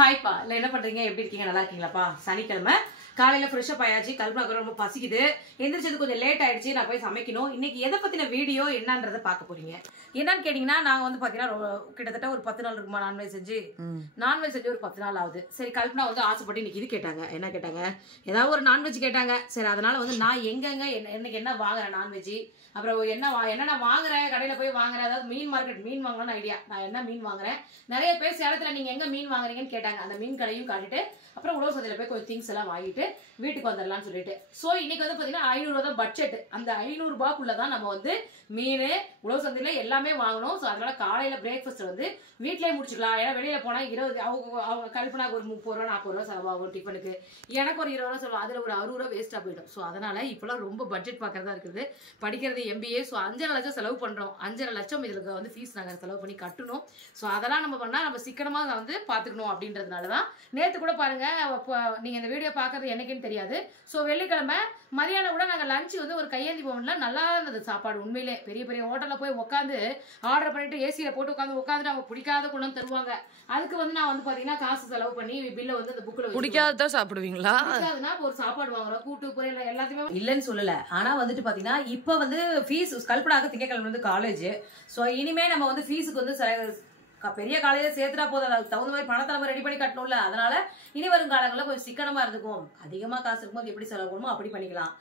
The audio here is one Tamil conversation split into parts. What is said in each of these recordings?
ஹாய்ப்பா இல்லை என்ன பண்ணுறீங்க, எப்படி இருக்கீங்க, நல்லா இருக்கீங்களாப்பா? சனிக்கிழமை காலையில் ஃப்ரெஷ்ஷப் ஆயாச்சு. கல்பனாக்கு ரொம்ப பசிக்குது, எந்திரிச்சது கொஞ்சம் லேட் ஆயிடுச்சு. நான் போய் சமைக்கணும். இன்னைக்கு எதை பற்றின வீடியோ என்னன்றதை பார்க்க போறீங்க. என்னன்னு கேட்டிங்கன்னா, நாங்கள் வந்து பார்த்தீங்கன்னா கிட்டத்தட்ட ஒரு 10 நாள் இருக்குமா நான்வெஜ் செஞ்சு ஒரு 10 நாள் ஆகுது. சரி, கல்பனா வந்து ஆசைப்பட்டு இன்னைக்கு இது கேட்டாங்க. என்ன கேட்டாங்க? ஏதாவது ஒரு நான்வெஜ் கேட்டாங்க. சரி, அதனால வந்து நான் எங்கெங்க என்னைக்கு என்ன வாங்குறேன் நான்வெஜ், அப்புறம் என்னென்ன வாங்குறேன், கடையில் போய் வாங்குறேன். அதாவது மீன் மார்க்கெட் மீன் வாங்கணும்னு ஐடியா. நான் என்ன மீன் வாங்குறேன், நிறைய பேர் சேலத்தில் நீங்கள் எங்கே மீன் வாங்குறீங்கன்னு கேட்டாங்க. அந்த மீன் கடையும் காட்டிட்டு அப்புறம் உழவு சந்தையில் போய் கொஞ்சம் திங்ஸ் எல்லாம் வாங்கிட்டு வீட்டுக்கு வந்துடலாம்னு சொல்லிட்டு. ஸோ இன்னைக்கு வந்து பார்த்தீங்கன்னா 500 ரூபா தான் பட்ஜெட். அந்த 500 ரூபாய்க்குள்ள தான் நம்ம வந்து மீன் உழவு சந்தையில் எல்லாமே வாங்கணும். ஸோ அதனால காலையில் பிரேக்ஃபாஸ்ட் வந்து வீட்டிலே முடிச்சுக்கலாம். ஏன்னா வெளியில் போனால் 20 அவங்க கல்பனாக்கு ஒரு 30 ரூபா 40 ரூபா செலவாகும் டிஃபனுக்கு. எனக்கு ஒரு 20 ரூபா செலவு, அதில் ஒரு 60 ரூபா வேஸ்ட்டாக போயிடும். ஸோ அதனால இப்போலாம் ரொம்ப பட்ஜெட் பார்க்கறதா இருக்குது. படிக்கிறது MBA. ஸோ 5.5 லட்சம் செலவு பண்ணுறோம். 5.5 லட்சம் இதில் வந்து ஃபீஸ் நாங்கள் செலவு பண்ணி கட்டணும். ஸோ அதெல்லாம் நம்ம பண்ணால் நம்ம சிக்கனமாக வந்து பார்த்துக்கணும் அப்படின்றதுனால தான். நேற்று கூட பாருங்க, நீங்கள் இந்த வீடியோ பார்க்கறது என்னைக்குன்னு தெரியாது. ஸோ வெள்ளிக்கிழமை மதியானம் கூட நாங்கள் லஞ்சு வந்து ஒரு கையேந்தி பவன்ல நல்லா இருந்தது சாப்பாடு. உண்மையிலே பெரிய பெரிய ஹோட்டலில் போய் உட்காந்து ஆர்டர் பண்ணிட்டு ஏசியில் போட்டு உட்காந்துட்டு அவங்க பிடிக்காத கொண்டு வந்து தருவாங்க. அதுக்கு வந்து நான் வந்து பார்த்தீங்கன்னா காசு செலவு பண்ணி பில்லை வந்து அந்த புக்கில் பிடிக்காதான் சாப்பிடுவீங்களா? பிடிக்காதுன்னா ஒரு சாப்பாடு வாங்குறோம், கூட்டு பொரியல் எல்லாத்தையுமே இல்லைன்னு சொல்லலை. ஆனால் வந்துட்டு பார்த்தீங்கன்னா இப்போ வந்து ஃபீஸ் கல்பனாக திங்கக்கிழமை வந்து காலேஜ். ஸோ இனிமே நம்ம வந்து ஃபீஸுக்கு வந்து பெரிய காலையில சேர்த்துட்டா போதும், அதுக்கு தகுந்த மாதிரி பணத்தை நம்ம ரெடி பண்ணி கட்டணும்ல. அதனால இனி வரும் காலங்களில் கொஞ்சம் சிக்கனமா இருந்துக்கும். அதிகமா காசு இருக்கும்போது எப்படி செலவு பண்ணணுமோ அப்படி பண்ணிக்கலாம்.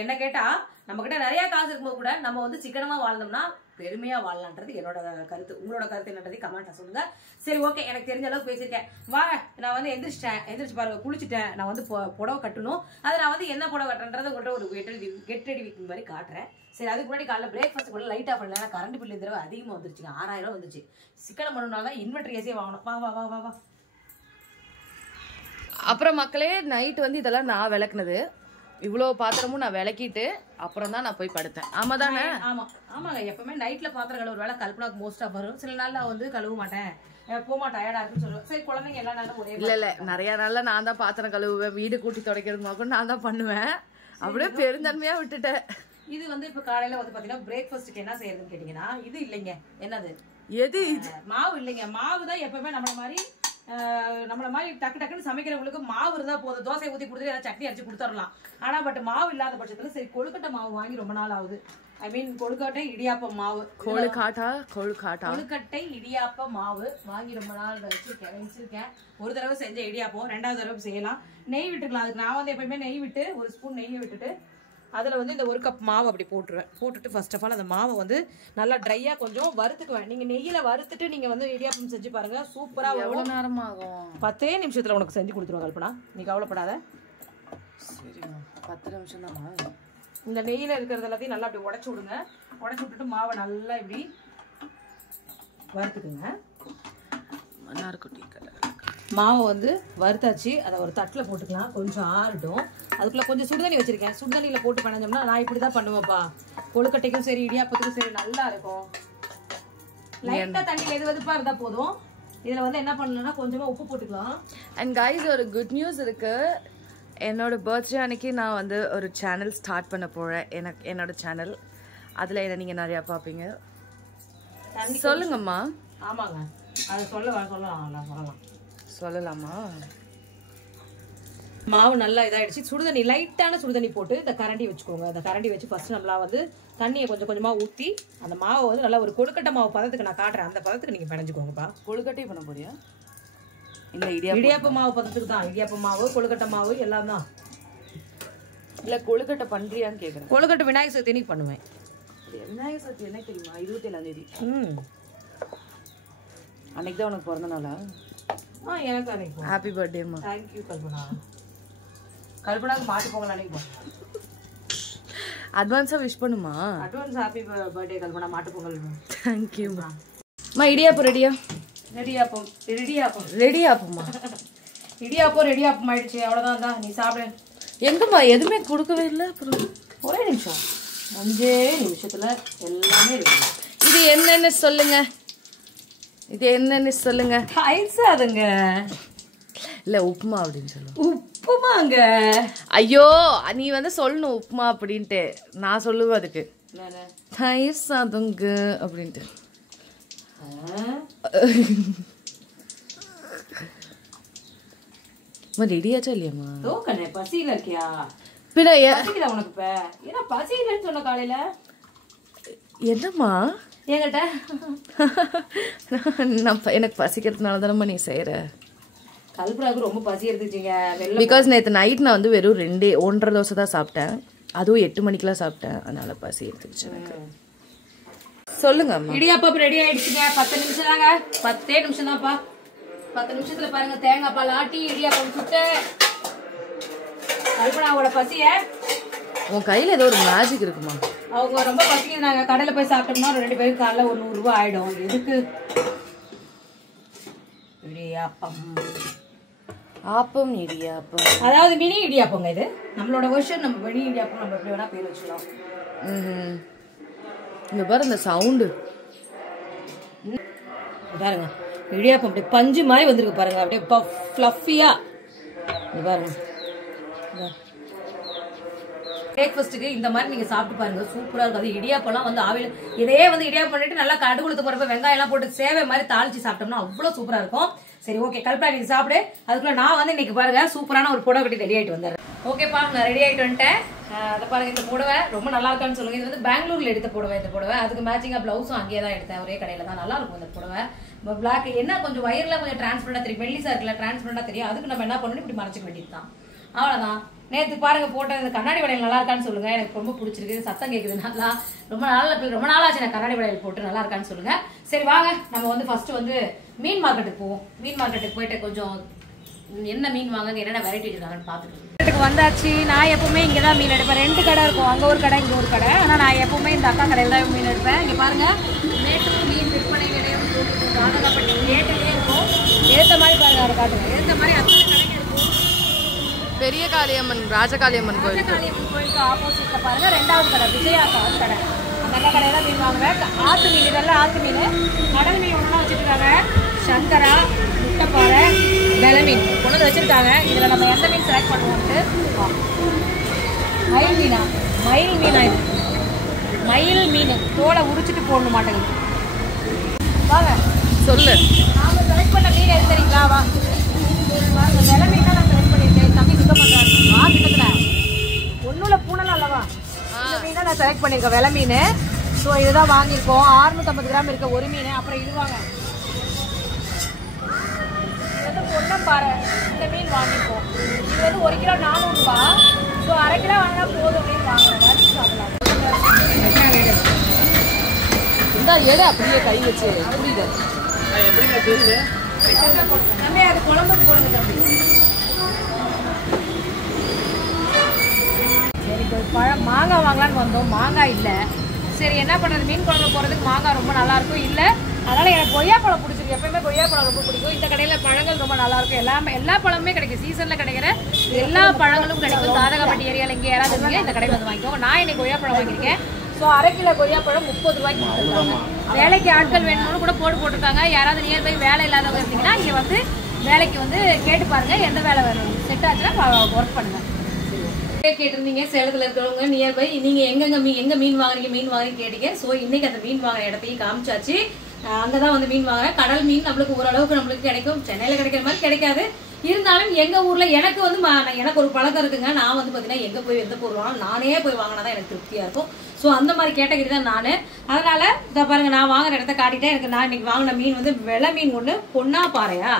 என்ன கேட்டா, நம்ம கிட்ட நிறைய காசு இருக்கும்போது கூட நம்ம வந்து சிக்கனமா வாழ்ந்தோம்னா பெருமையா வாழலான்றது என்னோட கருத்து. உங்களோட கருத்து என்னன்றது கமெண்ட்டா சொல்லுங்க. சரி, ஓகே, எனக்கு தெரிஞ்ச அளவுக்கு பேசியிருக்கேன். வாங்க, நான் வந்து எந்திரிச்சு பாருங்க, குளிச்சுட்டேன். நான் வந்து புடவை கட்டணும். அதை நான் வந்து என்ன புடவை கட்டுறதை உங்கள்கிட்ட ஒரு கெட் ரெடி வீக் மாதிரி காட்டுறேன். சரி, அதுக்கு முன்னாடி காலையில் பிரேக்ஃபாஸ்ட் கூட லைட் ஆஃப் பண்ணல. கரண்ட் பில் இந்த தடவை அதிகமாக வந்துருச்சுங்க. 6000 ரூபா வந்துச்சு. சிக்கனம் பண்ணணும்னால இன்வெர்டர் ஏசியே வாங்கணும். வா வா வா வா வா. அப்புறம் மக்களே, நைட் வந்து இதெல்லாம் நான் விளக்குனது. இவ்வளோ பாத்திரமும் நான் விளக்கிட்டு அப்புறம் தான் நான் போய் படுத்தேன். ஆமா தானே? ஆமாங்க. எப்பவுமே நைட்ல பாத்திரம் கழுவுற வேலை கல்பனாக்கு மோஸ்டா வரும். சில நாள் நான் வந்து கழுவ மாட்டேன், போமா டயர்டா இருக்குன்னு சொல்லுவேன். சரி, குழந்தைங்க எல்லா நாளும் ஒரே இல்ல நிறைய நாள்ல நான் தான் பாத்திரம் கழுவுவேன், வீடு கூட்டி துடைக்கிறது நான் தான் பண்ணுவேன். அப்படியே பெருந்தன்மையா விட்டுட்டேன். இது வந்து இப்ப காலையில வந்து பாத்தீங்கன்னா பிரேக்ஃபாஸ்ட்டுக்கு என்ன செய்யறதுன்னு கேட்டீங்கன்னா, இது இல்லைங்க. என்னது? எது? மாவு இல்லைங்க. மாவு தான் எப்பவுமே நம்மள மாதிரி டக்கு டக்குன்னு சமைக்கிறவங்களுக்கு மாவு இருந்தா போதும். தோசை ஊத்தி கொடுத்துட்டு ஏதாவது சட்னி அரைச்சு கொடுத்துடலாம். ஆனா பட் மாவு இல்லாத பட்சத்துல சரி, கொழுக்கட்டை மாவு வாங்கி ரொம்ப நாள் ஆகுது. ஐ மீன் கொழுக்கட்டை இடியாப்பம் மாவு, கொழுக்கட்டை இடியாப்ப மாவு வாங்கி ரொம்ப நாள் வச்சிருக்கேன். ஒரு தடவை செஞ்ச இடியாப்பம் 2வது தடவை செய்யலாம். நெய் விட்டுக்கலாம். அதுக்கு நான் வந்து எப்பயுமே நெய் விட்டு ஒரு ஸ்பூன் நெய்யை விட்டுட்டு அதில் வந்து இந்த 1 கப் மாவு அப்படி போட்டுருவேன். போட்டுட்டு ஃபர்ஸ்ட் ஆஃப் ஆல் அந்த மாவை வந்து நல்லா ட்ரையாக கொஞ்சம் வறுத்துக்குவேன். நீங்கள் நெய்யில் வறுத்துட்டு நீங்கள் வந்து இடியாப்பம் செஞ்சு பாருங்க, சூப்பராக. எவ்வளோ நேரம் ஆகும்? 10 நிமிஷத்தில் உனக்கு செஞ்சு கொடுத்துருவோம் கல்பனா, நீ கவலைப்படாத. சரிம்மா, 10 நிமிஷம் தான். இந்த நெய்யில் இருக்கிறது எல்லாத்தையும் நல்லா அப்படி உடச்சி விடுங்க. உடச்சி விட்டுட்டு மாவை நல்லா இப்படி வறுத்துக்குங்க. மாவை வந்து வறுத்தாச்சு. அதை ஒரு தட்டில் போட்டுக்கலாம், கொஞ்சம் ஆறட்டும். அதுக்குள்ள கொஞ்சம் சுடுதண்ணி வச்சிருக்கேன். சுடுதண்ணியில் போட்டு பிணைஞ்சோம்னா நான் இப்படி தான் பண்ணுவேன்ப்பா. கொழுக்கட்டைக்கும் சரி இடியாப்பத்துக்கும் சரி நல்லா இருக்கும். லைட்டாக தண்ணியில் எது வெதுப்பாக இருந்தால் போதும். இதில் வந்து என்ன பண்ணலாம்னா கொஞ்சமாக உப்பு போட்டுக்கலாம். அண்ட் கைஸ், ஒரு குட் நியூஸ் இருக்கு. என்னோட பர்த்டே அன்னைக்கு நான் வந்து ஒரு சேனல் ஸ்டார்ட் பண்ண போறேன். என்னோட சேனல், அதில் என்ன நீங்கள் நிறையா பார்ப்பீங்க. சொல்லுங்கம்மா. ஆமாங்க, அதை சொல்லலாமா? மாவு நல்லா இதாயிடுச்சு. சுடுதண்ணி, லைட்டான சுடுதண்ணி போட்டு இந்த கரண்டி வச்சுக்கோங்க. அந்த கரண்டி வச்சு ஃபர்ஸ்ட் நம்மளா வந்து தண்ணியை கொஞ்சம் கொஞ்சமாக ஊற்றி அந்த மாவை வந்து நல்லா ஒரு கொழுக்கட்டை மாவு பதத்துக்கு நான் காட்டுறேன். அந்த பதத்துக்கு நீங்கள் பிணைஞ்சுக்கோங்கப்பா. கொழுக்கட்டை பண்ண போறியா? இல்லை, இடியாப்ப மாவு பதத்துக்கு தான். இடியாப்ப மாவு, கொழுக்கட்டை மாவு எல்லாம் தான். இல்லை, கொழுக்கட்டை பண்ணுறியான்னு கேட்குறேன். கொழுக்கட்டை விநாயகர் சதுர்த்தி அன்னைக்கு பண்ணுவேன். விநாயகர் சதுர்த்தி என்ன தெரியுமா? 27ஆம் தேதி. அன்னைக்கு தான் உனக்கு பிறந்த நாளா? எனக்கு அன்னைக்கு. ஹாப்பி பர்த்டேம்மா. தேங்க்யூ கல்பனா. கல்பனாக்கு மாட்டு பொங்கல் அன்னைக்கு அட்வான்ஸாக விஷ் பண்ணுமா? அட்வான்ஸ் ஹாப்பி பர்த்டே கல்பனா, மாட்டு பொங்கல். தேங்க்யூம்மா. இடியாப்பம் ரெடியா? ரெடியாப்பம் ரெடியாப்பம்மா. இடியாப்பம் ரெடியாப்பம் ஆயிடுச்சு. அவ்வளோதான் தான், நீ சாப்பிடு. எங்கம்மா எதுவுமே கொடுக்கவே இல்லை. அப்புறம் ஒரே நிமிஷம், 5 நிமிஷத்துல எல்லாமே இருக்கு. இது என்னன்னு சொல்லுங்க. தயிர் சாதங்க. இல்ல, உப்புமா அப்படின்னு சொல்லுவோம். உப்புமாங்க. ஐயோ, நீ வந்து சொல்லணும் உப்புமா அப்படின்ட்டு. நான் சொல்லுவேன் அதுக்கு தயிர் சாதங்க அப்படின்ட்டு. ரெடியாச்சா இல்லையாம்மா? தோக்கண்ணே பசியில இருக்கியா? பின்ன பசிக்குதா உனக்கு? இப்ப ஏன்னா பசியிலன்னு சொன்ன காலையில. என்னம்மா என்கிட்ட எனக்கு பசிக்கிறதுனால தானம்மா நீ செய்யற. கல்பனாவுக்கு ரொம்ப பசி எடுத்துச்சிங்க. பிகாஸ் நேற்று நைட் நான் வந்து வெறும் 1.5 தோசை தான் சாப்பிட்டேன். அதுவும் 8 மணிக்கெல்லாம் சாப்பிட்டேன். அதனால பசி எடுத்துக்கிச்சு எனக்கு. சொல்லுங்க அம்மா. இடியாப்பம் ரெடி ஆயிடுச்சுங்க. 10 நிமிஷம் தாங்க. 10 நிமிஷம் தான்ப்பா. 10 நிமிஷத்துல பாருங்க தேங்காய் பால் ஆட்டி இடியாப்பம் சுட்டு. கல்பனாவோட பசிய உன் கையில ஏதோ ஒரு மேஜிக் இருக்குமா? அவங்க ரொம்ப பசிக்குது. நாங்க கடையில போய் சாப்பிட்டோம்னா 2 பேருக்கு காலைல ஒரு 100 ரூபாய் ஆயிடும். எதுக்கு இடியாப்பம்? ஆப்பம் இடியாப்பம், அதாவது மினி இடியாப்பங்க. இது நம்மளோட வெர்ஷன். நம்ம மினி இடியாப்பம் நம்ம எப்படி வேணா பேர் வச்சுக்கலாம். இங்க பாரு இந்த சவுண்டு பாருங்க. இடியாப்பம் அப்படியே பஞ்சு மாதிரி வந்திருக்கு பாருங்க. அப்படியே ஃப்ளஃபியா பாருங்க. பிரேக்ஃபாஸ்ட்டுக்கு இந்த மாதிரி நீங்க சாப்பிட்டு பாருங்க. சூப்பரா இருக்கும். அது இடியாப்பெல்லாம் வந்து ஆவில இதே வந்து இடியாப்பம் பண்ணிட்டு நல்லா கடுகுளுத்து போறப்ப வெங்காயம் எல்லாம் போட்டு சேவை மாதிரி தாளிச்சு சாப்பிட்டோம்னா அவ்வளவு சூப்பரா இருக்கும். சரி ஓகே கல்பனா நீங்க சாப்பிடு. அதுக்குள்ள நான் வந்து இன்னைக்கு பாருங்க சூப்பரான ஒரு புடவை கட்டி ரெடி ஆயிட்டு வந்துடுறேன். ஓகேப்பா நான் ரெடி ஆயிட்டு வந்துட்டேன். அதை பாருங்க இந்த புடவை ரொம்ப நல்லா இருக்கான்னு சொல்லுங்க. இது வந்து பெங்களூர்ல எடுத்த புடவை. இந்த புடவை அதுக்கு மேட்சிங்கா பிளவுஸும் அங்கேயே தான் எடுத்தேன். ஒரே கடையில தான். நல்லா இருக்கும் இந்த புடவை. பிளாக் என்ன கொஞ்சம் வயர்ல கொஞ்சம் டிரான்ஸ்பரண்டா தெரியும். மெல்லிசா இருக்குல்ல டிரான்ஸ்பரண்டா தெரியும். அதுக்கு நம்ம என்ன பண்ணணும் இப்படி மறைச்சிக்க வேண்டியது தான். அவ்வளவுதான். நேற்று பாருங்க போட்ட இந்த கண்ணாடி வளையல் நல்லா இருக்கான்னு சொல்லுங்க. எனக்கு ரொம்ப பிடிச்சிருக்கு. சத்தம் கேட்குது நல்லா. ரொம்ப நாளாச்சு நான் கண்ணாடி வளையல் போட்டு நல்லா இருக்கான்னு சொல்லுங்க. சரி வாங்க நம்ம வந்து ஃபர்ஸ்ட் வந்து மீன் மார்க்கெட்டுக்கு போவோம். மீன் மார்க்கெட்டுக்கு போயிட்டு கொஞ்சம் என்ன மீன் வாங்க என்னென்ன வெரைட்டி இருக்காங்கன்னு பார்த்துட்டு வந்தாச்சு. நான் எப்பவுமே இங்கே தான் மீன் எடுப்பேன். 2 கடை இருக்கும். அங்கே ஒரு கடை இங்கே ஒரு கடை. ஆனால் நான் எப்பவுமே இந்த அக்கா கடையில் தான் மீன் எடுப்பேன். இங்கே பாருங்க மேட்டூர் மீன் விற்பனை நிலையம் வானகப்பட்டி ரேட்டுலேயே இருக்கும். ஏற்ற மாதிரி பாருங்க அதை காட்டுங்க. ஏற்ற மாதிரி அத்தனை கடைங்க இருக்கும். பெரிய காளியம்மன் ராஜகாளியம்மன் கோயில். ராஜகாளியம்மன் கோயிலுக்கு ஆப்போசிட்ல பாருங்க 2வது கடை விஜயா கடை. அந்த அக்கா கடையில மீன் வாங்குவேன். ஆத்து மீன் இதெல்லாம் ஆத்து மீன். கடல் மீன் ஒன்றா வச்சுருக்காங்க. சங்கரா முட்டைப்பாறை வெலை மீன் கொண்டு வந்து வச்சிருக்காங்க. இதுல நம்ம எந்த மீன் செலக்ட் பண்ணுவோம்ட்டு மயில் மீனா மயில் மீனா இது மயில் மீன் தோலை உரிச்சிட்டு போடணும் மாட்டேங்குது. வாங்க சொல்லு. நாம செலக்ட் பண்ண மீன் எது தெரியுங்களா? வா வாங்க. வெலை மீனா நான் செலக்ட் பண்ணியிருக்கேன். தம்பி சுத்தம் பண்றாரு. வா கிட்டத்துல ஒன்னுல பூனலாம் அல்லவா. இந்த மீனை நான் செலக்ட் பண்ணியிருக்கேன். வெலை மீன். ஸோ இதுதான் வாங்கியிருக்கோம். 650 கிராம் இருக்க ஒரு மீன். அப்புறம் இது வாங்க பொன்னம்பாறை. இந்த மீன் வாங்கிப்போம். இது வந்து 1 கிலோ 400 ரூபாய். ஸோ அரை கிலோ வாங்கினா போதும் அப்படின்னு வாங்குறேன். வறுத்து சாப்பிடலாம். இந்த எடை அப்படியே கை வச்சு புரியுது. தம்பி அது குழம்புக்கு போடுங்க தம்பி. சரி இப்போ மாங்காய் வாங்கலான்னு வந்தோம். மாங்காய் இல்லை. சரி என்ன பண்ணுறது? மீன் குழம்பு போகிறதுக்கு மாங்காய் ரொம்ப நல்லாயிருக்கும். இல்லை அதனால் எனக்கு கொய்யாப்பழம் பிடிச்சிருக்கு. எப்பயுமே கொய்யாப்பழம் ரொம்ப பிடிக்கும். இந்த கடையில் பழங்கள் ரொம்ப நல்லாயிருக்கும். எல்லா பழமுமே கிடைக்கும். சீசனில் கிடைக்கிற எல்லா பழங்களும் கிடைக்கும். தாதகப்பட்டி ஏரியாவில் இங்கே யாராவது இருக்கீங்க இந்த கடையில் வந்து வாங்கிக்கோங்க. நான் இன்னைக்கு கொய்யாப்பழம் வாங்கியிருக்கேன். ஸோ அரை கிலோ கொய்யாப்பழம் 30 ரூபாய்க்கு கொடுத்துருக்காங்க. வேலைக்கு ஆட்கள் வேணும்னு கூட போட்டிருக்காங்க. யாராவது நியர்பை வேலை இல்லாதவங்க இருந்தீங்கன்னா இங்கே வந்து வேலைக்கு வந்து கேட்டு பாருங்கள். எந்த வேலை வேணும் செட் ஆச்சுன்னா ஒர்க் பண்ணுங்க. கேட்டிருந்தீங்க சேலத்தில் இருக்கிறவங்க நியர்பை நீங்கள் எங்க மீன் வாங்குறீங்க கேட்டீங்க. ஸோ இன்னைக்கு அந்த மீன் வாங்குற இடத்தையும் காமிச்சாச்சு. அங்கதான் வந்து மீன் வாங்குறேன். கடல் மீன் நம்மளுக்கு ஓரளவுக்கு நம்மளுக்கு கிடைக்கும். சென்னையில கிடைக்கிற மாதிரி கிடைக்காது. இருந்தாலும் எங்க ஊர்ல எனக்கு வந்து எனக்கு ஒரு பழக்கம் இருக்குங்க. நான் வந்து பாத்தீங்கன்னா எங்க போய் எந்த பொருள் வாங்கணும் நானே போய் வாங்கினாதான் எனக்கு திருப்தியா இருக்கும். ஸோ அந்த மாதிரி கேட்டகரி தான் நான். அதனால இதை பாருங்க நான் வாங்குற இடத்த காட்டிட்டேன். எனக்கு நான் இன்னைக்கு வாங்கின மீன் வந்து வெலை மீன் ஒண்ணு. பொன்னாப்பாறையா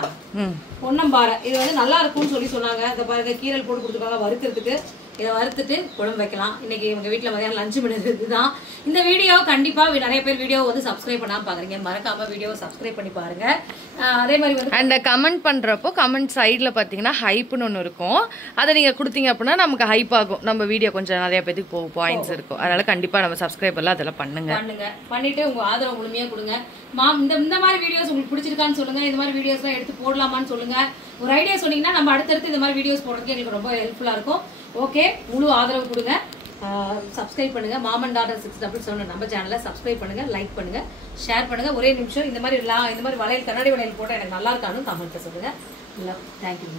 பொன்னம்பாறை. இது வந்து நல்லா இருக்கும்னு சொன்னாங்க. இதை பாருங்க கீரல் போட்டு கொடுத்துருக்காங்க வறுக்கிறதுக்கு. இதை வறுத்துட்டு குழம்பு வைக்கலாம். இன்னைக்கு எங்க வீட்டுல மதியானம் லஞ்சு பண்ணுறது இதுதான். இந்த வீடியோ கண்டிப்பா நிறைய பேர் வீடியோ வந்து சப்ஸ்கிரைப் பண்ணாம பாக்குறீங்க. மறக்காம வீடியோவை சப்ஸ்கிரைப் பண்ணி பாருங்க. அதே மாதிரி வந்து அண்ட் கமெண்ட் பண்றப்போ கமெண்ட் சைட்ல பாத்தீங்கன்னா ஹைப்னு ஒன்று இருக்கும். அதை நீங்க கொடுத்தீங்க அப்படின்னா நமக்கு ஹைப் ஆகும். நம்ம வீடியோ கொஞ்சம் நிறைய பேருக்கு போகும் பாயிண்ட்ஸ் இருக்கும். அதனால கண்டிப்பா நம்ம சப்ஸ்கிரைப் எல்லாம் அதெல்லாம் பண்ணிட்டு உங்க ஆதரவு முழுமையா கொடுங்க. இந்த மாதிரி வீடியோஸ் உங்களுக்கு பிடிச்சிருக்கான்னு சொல்லுங்க. இந்த மாதிரி வீடியோஸ் எல்லாம் எடுத்து போடலாமான்னு சொல்லுங்க. ஒரு ஐடியா சொன்னீங்கன்னா நம்ம அடுத்தடுத்து இந்த மாதிரி வீடியோஸ் போடுறதுக்கு எங்களுக்கு ரொம்ப ஹெல்ப்ஃபுல்லா இருக்கும். ஓகே முழு ஆதரவு கொடுங்க. சப்ஸ்கிரைப் பண்ணுங்க. மாமன் டாட்டர் 677 நம்ம சேனலை சப்ஸ்கிரைப் பண்ணுங்க, லைக் பண்ணுங்க, ஷேர் பண்ணுங்க. ஒரே நிமிஷம் இந்த மாதிரி வளையல் கண்ணாடி வளையல் போட்டால் எனக்கு நல்லா இருக்கான்னு கமெண்ட்ல சொல்லுங்க. தேங்க்யூ.